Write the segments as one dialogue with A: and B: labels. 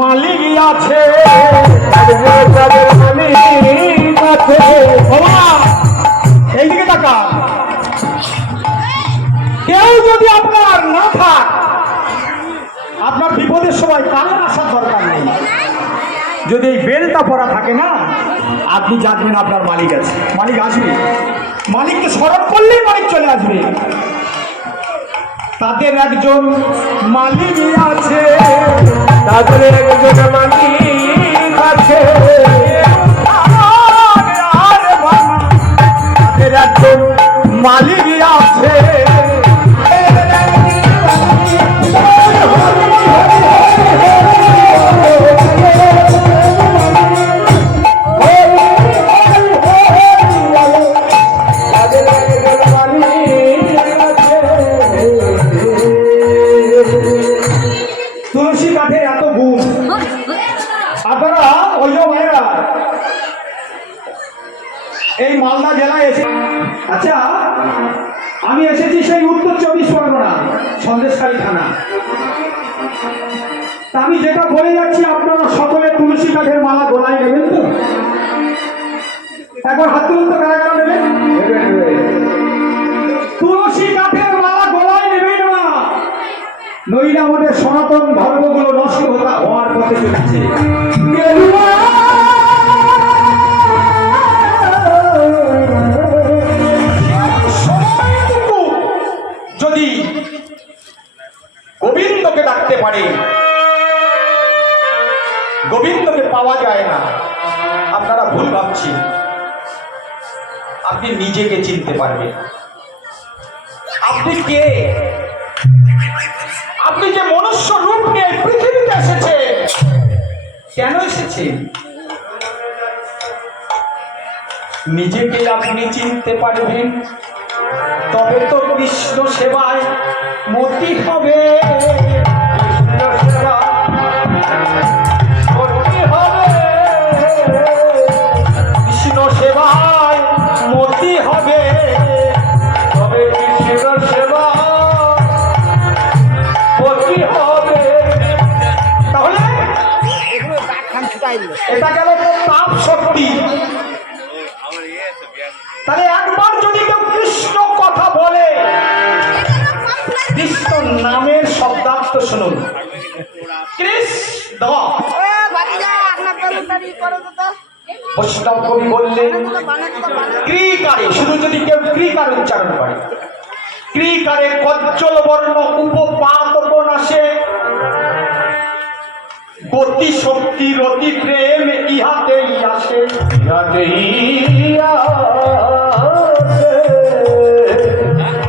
A: মালিক আছে। আছে এইদিকে টাকা কেউ যদি আপনার না থাক, আপনার বিপদের সময় কানে আসার দরকার নেই। যদি এই বেলটা পরা থাকে না, আপনি জানবেন আপনার মালিক আছে। মালিক আসবে। মালিককে স্মরণ করলেই মালিক চলে আসবে। তাদের একজন মালিক আছে। তাদের একজন মালিক আছে মালিক আছে। আমি যেটা বলে যাচ্ছি, আপনারা সকলে তুলসী কাঠের মালা গোলায় নেবেন তো? একবার হাত তুলুন তো, কারা কারা নেবেন? তুলসী কাঠের মালা গোলায় নেবেন না। নইলে আমাদের সনাতন ধর্মগুলো নষ্ট হওয়ার পথে চলেছে। যদি গোবিন্দকে পারে পাওয়া যায় না। আপনারা ভুল ভাবছেন। আপনি নিজেকে চিনতে পারবেন। আপনি কে? আপনি যে মনুষ্য রূপ নিয়ে পৃথিবীতে এসেছে কেন এসেছেন? নিজেকে আপনি চিনতে পারবেন। তবে তো কৃষ্ণ সেবায় মতি হবে। এটা গেল তাপ শক্তি। তাহলে একবার যদি কেউ কৃষ্ণ কথা বলে কৃষ্ণ নামের শব্দার্থ শুনুন। কৃষ্ণ। বৈষ্ণব কবি বললেন ক্রিকারে শুধু যদি কেউ ক্রিকার উচ্চারণ করে ক্রিকারে কজ্জল বর্ণ উপপাত গতি শক্তি অতি প্রেম ইহাতেই আসে। ইহাতেই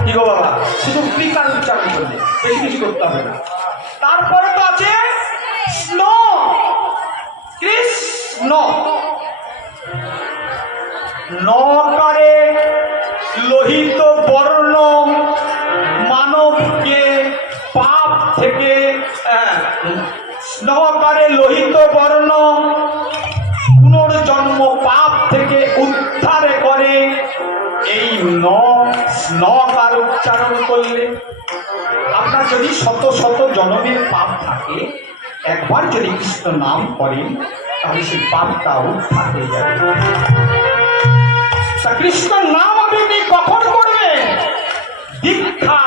A: কি গো বাবা? শুধু ক্রিকার উচ্চারণ করলে বেশি কিছু করতে হবে না। তারপরে তো আছে কৃষ্ণ। নকারে লোহিত বর্ণ শত শত জনমের পাপ থাকে, একবার যদি কৃষ্ণ নাম করেন, তাহলে সেই পাপটা উদ্ধার যাবে। তা কৃষ্ণ নাম আপনি কখন করবেন? দীক্ষা।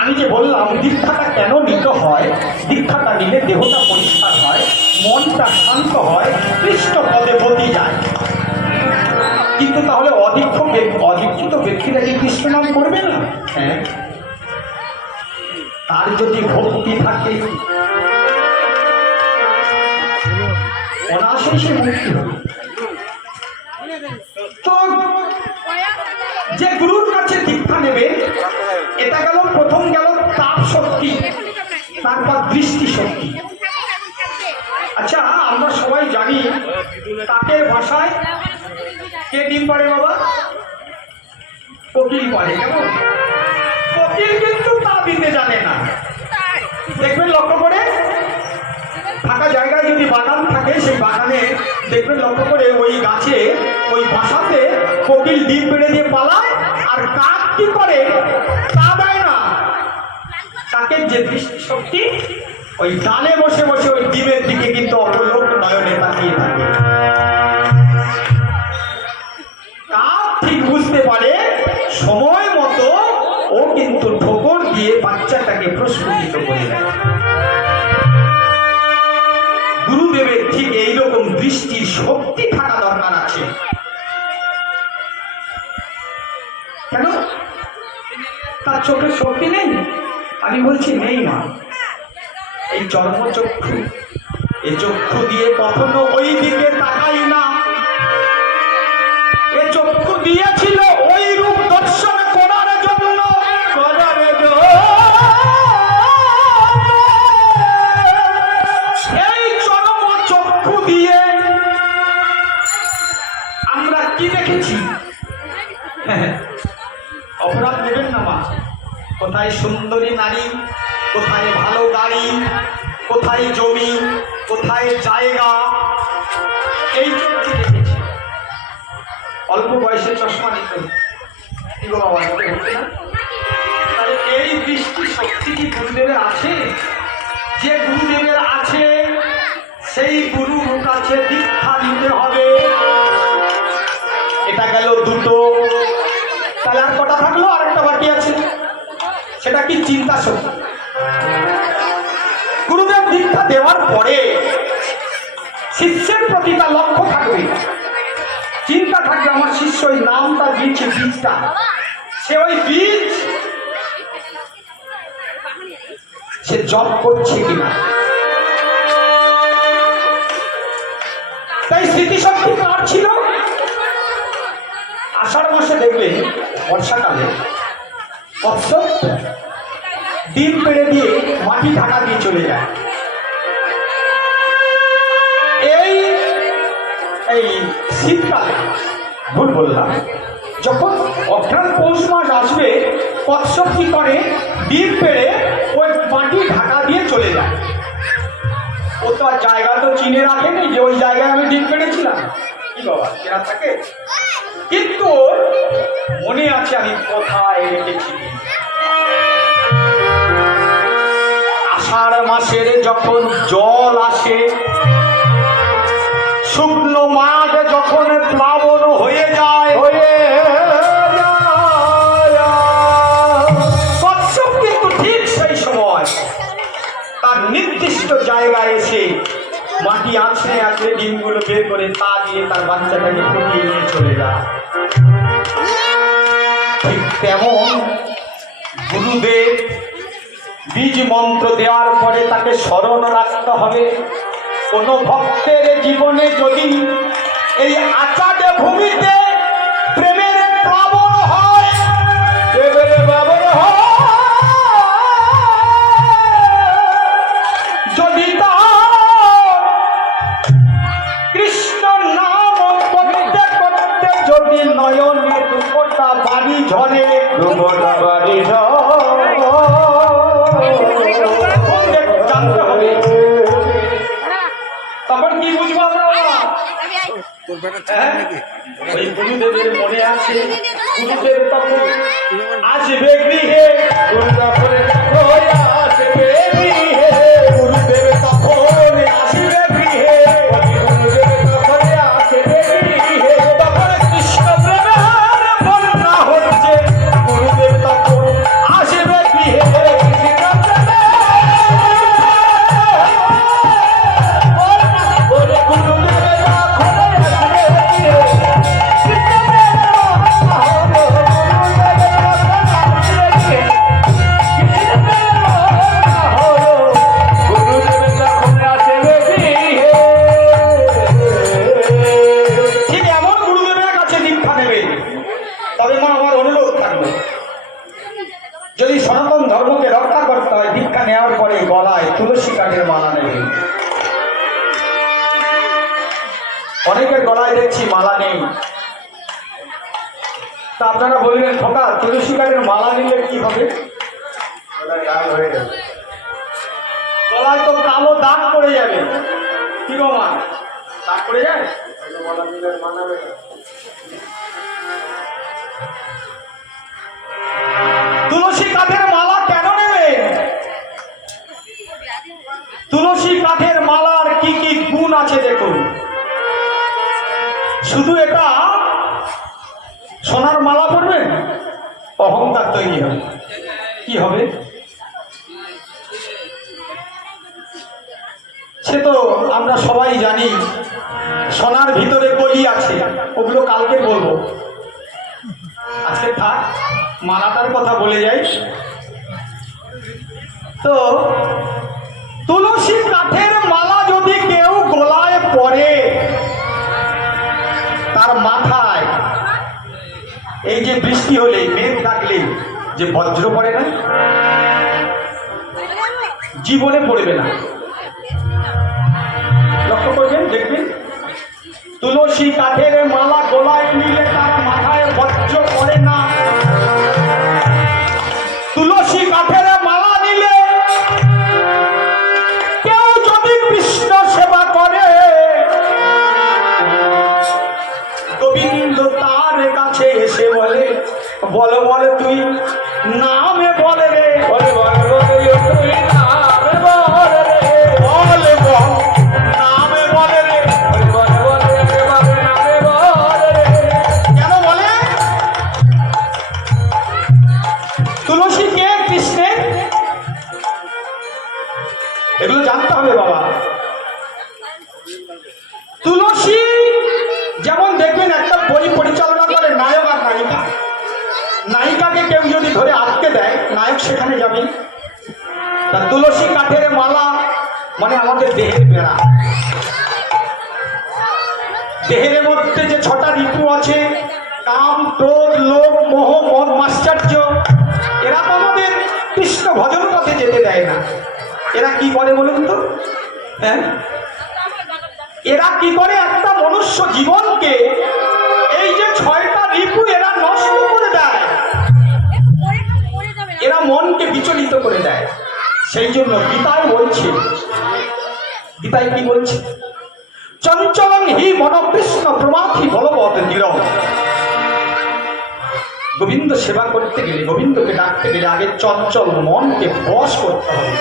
A: আমি যে বললাম, দীক্ষাটা কেন নিতে হয়? দীক্ষাটা নিলে দেহটা পরিষ্কার হয়, মনটা শান্ত হয়, কৃষ্ণ পদে বদি যায়। কিন্তু তাহলে অদীক্ষ অদীক্ষিত ব্যক্তিরা কি কৃষ্ণ নাম করবে না? হ্যাঁ। তার যদি ভক্তি থাকে অনায়াসেই সে মুক্তি হবে। তো যে গুরুর কাছে দীক্ষা নেবে, এটা গেল, প্রথম গেল তাপ শক্তি, তারপর দৃষ্টি শক্তি। আচ্ছা আমরা সবাই জানি তাকের ভাষায় কে ডিম পারে বাবা? কোকিল পারে কেমন? কোকিল কিন্তু বিনতে জানে না। দেখবেন লক্ষ্য করে, ফাঁকা জায়গায় যদি বাগান থাকে, সেই বাগানে দেখবেন লক্ষ্য করে ওই গাছে, ওই বাসাতে কোকিল ডিম পেড়ে দিয়ে পালায়, আর কাক কি করে তা দেয় না। তাকে যে দৃষ্টিশক্তি, ওই ডালে বসে বসে ওই ডিমের দিকে কিন্তু অপলোক নয়নে তাকিয়ে থাকে। দৃষ্টির শক্তি থাকা দরকার আছে। কেন? তার চোখের শক্তি নেই? আমি বলছি, নেই না। এই চর্মচক্ষু এই চক্ষু দিয়ে কখনো ওই দিকে তাকাই না। দিয়ে আমরা কি দেখেছি? অপরাধ নেবেন না, মা। কোথায় সুন্দরী নারী, কোথায় ভালো গাড়ি, কোথায় জমি, কোথায় জায়গা, এই দেখেছি। অল্প বয়সে চশমা নিত এই দৃষ্টি শক্তি কি গুরুদেবের আছে? যে গুরুদেবের আছে, সেই কি গুরুদেব দীক্ষা দেওয়ার পরে শিষ্যের প্রতি তার লক্ষ্য থাকবে। চিন্তা থাকবে, আমার শিষ্য ওই নামটা দিয়েছে, বীজটা। সে ওই বীজ সে জব করছে কিনা। তাই স্মৃতিশক্তি কার ছিল। আষাঢ় মাসে দেখবে বর্ষাকালে কচ্ছপ ডিম পেড়ে দিয়ে মাটি ঢাকা দিয়ে চলে যায়। এই এই শীতকালে, ভুল বললাম, যখন অঘ্রাণ পৌষ মাস আসবে কচ্ছপ কি করে ডিম পেড়ে ওই মাটি ঢাকা দিয়ে চলে যায়। ও তো আর জায়গা তো চিনে রাখেনি যে ওই জায়গায় আমি ডিম পেড়েছিলাম। কি বাবা, চেনা থাকে? কিন্তু মনে আছে আমি কোথায় রেখেছি। আষাঢ় মাসের যখন জল আসে শুকনো মাঠ যখন প্লাবন হয়ে যায় হয়ে ঠিক সেই সময় তার নির্দিষ্ট জায়গায় এসে মাটি আছড়ে আছড়ে ডিমগুলো বের করে তা দিয়ে তার বাচ্চাটাকে ফুটিয়ে নিয়ে চলে যায়। ঠিক তেমন গুরুদেব বীজ মন্ত্র দেওয়ার পরে তাকে স্মরণ রাখতে হবে। কোন ভক্তের জীবনে যদি এই আচারে ভূমিতে গলায় দেখছি, মালা নেই। তা আপনারা বললেন, খোকা, তুলসী কাঠের মালা নিলে কি হবে? গলায় তো কালো দাগ পড়ে যাবে। কি গো দাগ পড়ে যায়? তুলসী কাঠের শুধু এটা? সোনার মালা পরবেন অহংকার তৈরি হবে। কি হবে? সে তো আমরা সবাই জানি, সোনার ভিতরে কলি আছে। ওগুলো কালকে বলব। আজকে থাক, মালাটার কথা বলে যাই। তো, তুলসী কাঠের মালা যদি কেউ গলায় পরে তার মাথায় এই যে বৃষ্টি হলে, মেঘ থাকলে যে বজ্র পড়ে না? জীবনে পড়বে না। লক্ষ্য করবেন, দেখবেন, তুলসী কাঠের মালা কাছে এসে বলে বলে বলে তুই নামে বলে রে। বলে বলে সেখানে যাবে? তা তুলসী কাঠের মালা মানে আমাদের দেহের বেড়া। দেহের মধ্যে যে ছটা ঋতু আছে, কাম, ক্রোধ, লোভ, মোহ, মন, মাশ্চর্য, এরা তো আমাদের কৃষ্ণ ভজন পথে যেতে দেয় না। এরা কি করে বলুন তো? হ্যাঁ? এরা কি করে একটা মনুষ্য জীবনকে এই যে ছয়টা ঋতু এরা মনকে বিচলিত করে দেয়। সেই জন্য গীতায় বলছে, গীতায় কি বলছে? চঞ্চলং হি মনকৃষ্ণ প্রমাথি বলবৎ নীরব। গোবিন্দ সেবা করতে গেলে, গোবিন্দকে ডাকতে গেলে আগে চঞ্চল মনকে বশ করতে হবে।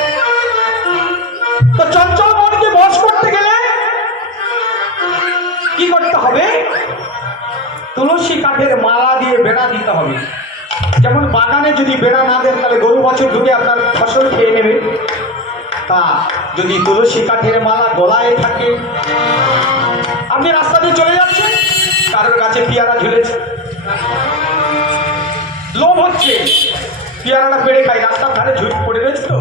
A: তো চঞ্চল মনকে বশ করতে গেলে কি করতে হবে? তুলসী কাঠের মালা দিয়ে বেড়া দিতে হবে। যেমন বাগানে যদি বেড়া না দেন, তাহলে গরু বছর ঢুকে আপনার ফসল খেয়ে নেবে। তা যদি তুলসী কাঠের মালা গলায় থাকে। আপনি রাস্তা দিয়ে চলে যাচ্ছেন, কারোর কাছে পিয়ারা ঝুলেছে। লোভ হচ্ছে। পেয়ারাটা পেড়ে খাই রাস্তার ধারে ঝুট পড়ে রয়েছে তো।